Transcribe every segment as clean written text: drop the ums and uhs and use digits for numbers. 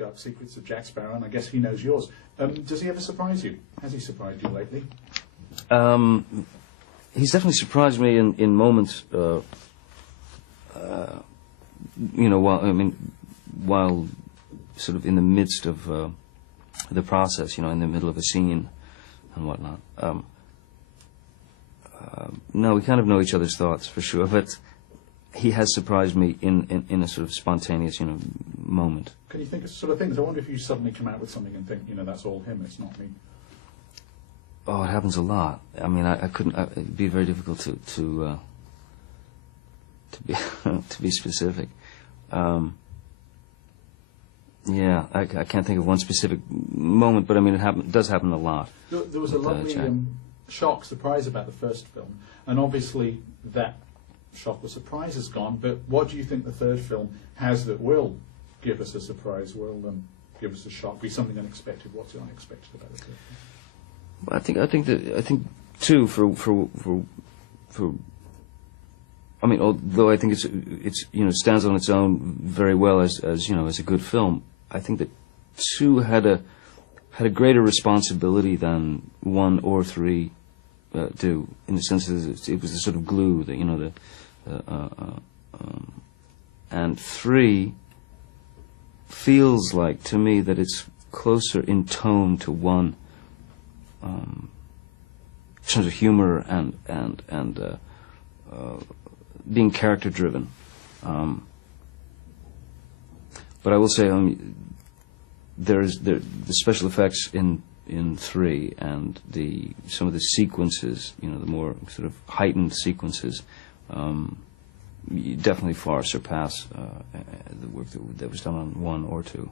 Dark Secrets of Jack Sparrow, and I guess he knows yours. Does he ever surprise you? Has he surprised you lately? He's definitely surprised me in moments, you know, while sort of in the midst of the process, you know, in the middle of a scene and whatnot. No, we kind of know each other's thoughts for sure, but he has surprised me in a sort of spontaneous, you know, moment. Can you think of sort of things? I wonder if you suddenly come out with something and think, you know, that's all him, it's not me. Oh, it happens a lot. I mean, I couldn't. It'd be very difficult to be to be specific. Yeah, I can't think of one specific moment, but I mean, it does happen a lot. There was a lovely shock, surprise about the first film, and obviously that shock or surprise is gone. But what do you think the third film has that will give us a surprise, will give us a shock, be something unexpected? What's unexpected about the third film? I think too for I mean, although I think it's you know, stands on its own very well as you know, as a good film, I think that 2 had a greater responsibility than 1 or 3 do, in the sense that it was the sort of glue that, you know, and 3 feels like to me that it's closer in tone to 1. In terms of humor and being character driven, but I will say the special effects in 3 and some of the sequences, you know, the more sort of heightened sequences, definitely far surpass the work that was done on 1 or 2.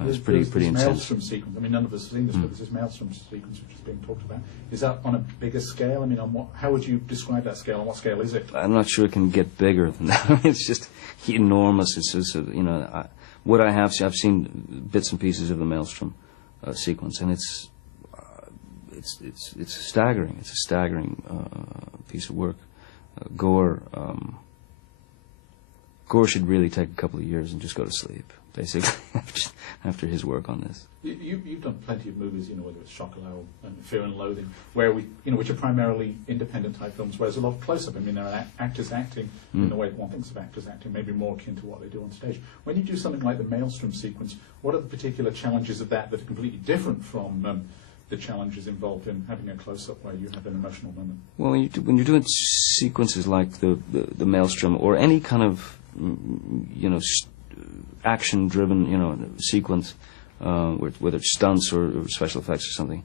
It's pretty intense. Maelstrom sequence. I mean, none of us have seen this, but there's this Maelstrom sequence which is being talked about. Is that on a bigger scale? I mean, how would you describe that scale? On what scale is it? I'm not sure it can get bigger than that. I mean, it's just enormous. It's just, you know, what I have seen, I've seen bits and pieces of the Maelstrom sequence, and it's staggering. It's a staggering piece of work. Gore should really take a couple of years and just go to sleep, basically, after his work on this. You've done plenty of movies, you know, whether it's Chocolat and Fear and Loathing, where which are primarily independent type films, where there's a lot of close-up. I mean, there are actors acting in the way that one thinks of actors acting, maybe more akin to what they do on stage. When you do something like the Maelstrom sequence, what are the particular challenges of that are completely different from the challenges involved in having a close-up where you have an emotional moment? Well, when you're doing sequences like the Maelstrom or any kind of, you know, action-driven, you know, sequence, whether it's stunts or special effects or something,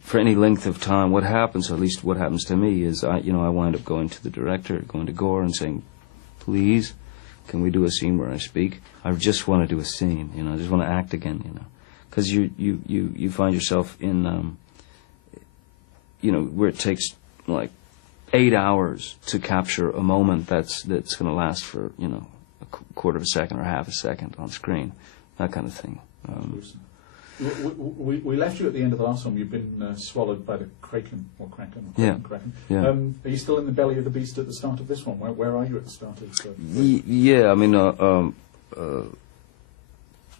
for any length of time, what happens, or at least what happens to me, is I wind up going to the director, going to Gore, and saying, "Please, can we do a scene where I speak? I just want to do a scene, you know. I just want to act again, you know." Because you find yourself in, you know, where it takes like 8 hours to capture a moment that's going to last for, you know, a quarter of a second or half a second on screen, that kind of thing. We left you at the end of the last one. You've been swallowed by the Kraken, or Kraken. Yeah. Kraken. Yeah. Are you still in the belly of the beast at the start of this one? Where are you at the start of this? Yeah, I mean,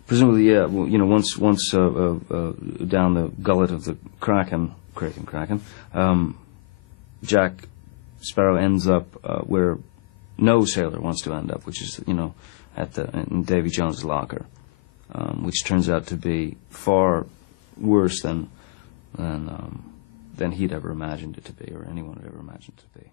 presumably, yeah. Well, you know, once down the gullet of the Kraken, Jack Sparrow ends up where no sailor wants to end up, which is, you know, in Davy Jones' locker, which turns out to be far worse than he'd ever imagined it to be, or anyone had ever imagined it to be.